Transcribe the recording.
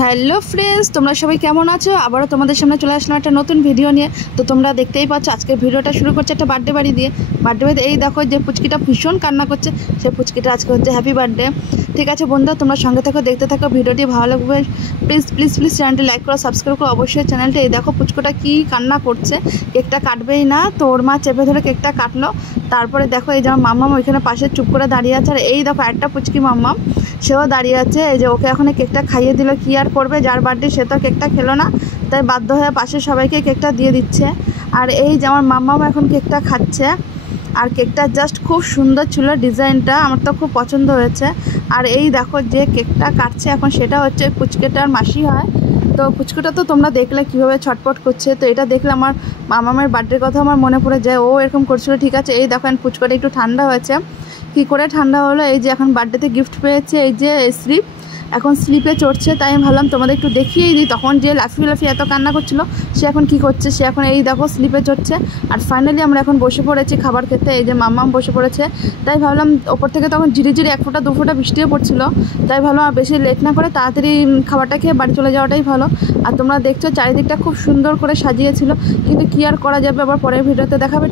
Hello friends, তোমরা সবাই কেমন আছো? আবারও তোমাদের সামনে চলে আসলাম একটা নতুন ভিডিও নিয়ে। তো তোমরা দেখতেই পাচ্ছ আজকের ভিডিওটা শুরু করছে একটা বার্থডে বাড়ি দিয়ে। বার্থডে বাড়িতে এই দেখো যে পুচকিটা ভীষণ কান্না করছে, সেই পুচকিটা আজকে হচ্ছে হ্যাপি বার্থডে। ঠিক আছে বন্ধুরা, তোমরা সঙ্গে থাকো, দেখতে থাকো, ভিডিওটি ভালো লাগবে প্লিজ প্লিজ প্লিজ চ্যানেলটি লাইক করো, সাবস্ক্রাইব করো অবশ্যই চ্যানেলটি। এই দেখো পুচকুটা কি কান্না করছে, কেকটা কাটবেই না, তো ওর মা চেপে ধরে কেকটা কাটলো। তারপরে দেখো এই যে আমার মাম্মাম ওইখানে পাশে চুপ করে দাঁড়িয়ে আছে, আর এই দেখো একটা পুচকি মাম্মাম সেও দাঁড়িয়ে আছে। এই যে ওকে এখন কেকটা খাইয়ে দিল, কি আর করবে, যার বার্থডে সে তো কেকটা খেলো না, তাই বাধ্য হয়ে পাশে সবাইকে কেকটা দিয়ে দিচ্ছে। আর এই যে আমার মাম্মাম এখন কেকটা খাচ্ছে, আর কেকটা জাস্ট খুব সুন্দর ছিল, ডিজাইনটা আমার তো খুব পছন্দ হয়েছে। আর এই দেখো যে কেকটা কাটছে এখন, সেটা হচ্ছে পুচকেটার মাসি হয়। তো পুচকুটা তো তোমরা দেখলে কীভাবে ছটপট করছে, তো এটা দেখলে আমার মামামের বার্থডের কথা আমার মনে পড়ে যায়, ও এরকম করছিল। ঠিক আছে, এই দেখেন পুচকুটা একটু ঠান্ডা হয়েছে। কি করে ঠান্ডা হলো, এই যে এখন বার্থডেতে গিফট পেয়েছে, এই যে স্লিপ, এখন স্লিপে চড়ছে। তাই আমি ভাবলাম তোমাদের একটু দেখিয়েই দিই, তখন যে লাফিয়ে লাফিয়ে এত কান্না করছিল, সে এখন কি করছে, সে এখন এই দেখো স্লিপে চড়ছে। আর ফাইনালি আমরা এখন বসে পড়েছি খাবার খেতে, এই যে মাম্মাম বসে পড়েছে। তাই ভাবলাম ওপর থেকে তখন ঝিরি ঝিরি 1 ফোঁটা 2 ফোঁটা বৃষ্টিও পড়ছিল, তাই ভাবলাম আর বেশি লেট না করে তাড়াতাড়ি খাবারটা খেয়ে বাড়ি চলে যাওয়াটাই ভালো। আর তোমরা দেখছো চারিদিকটা খুব সুন্দর করে সাজিয়েছিল, কিন্তু কি আর করা যাবে, আবার পরের ভিডিওতে দেখাবে।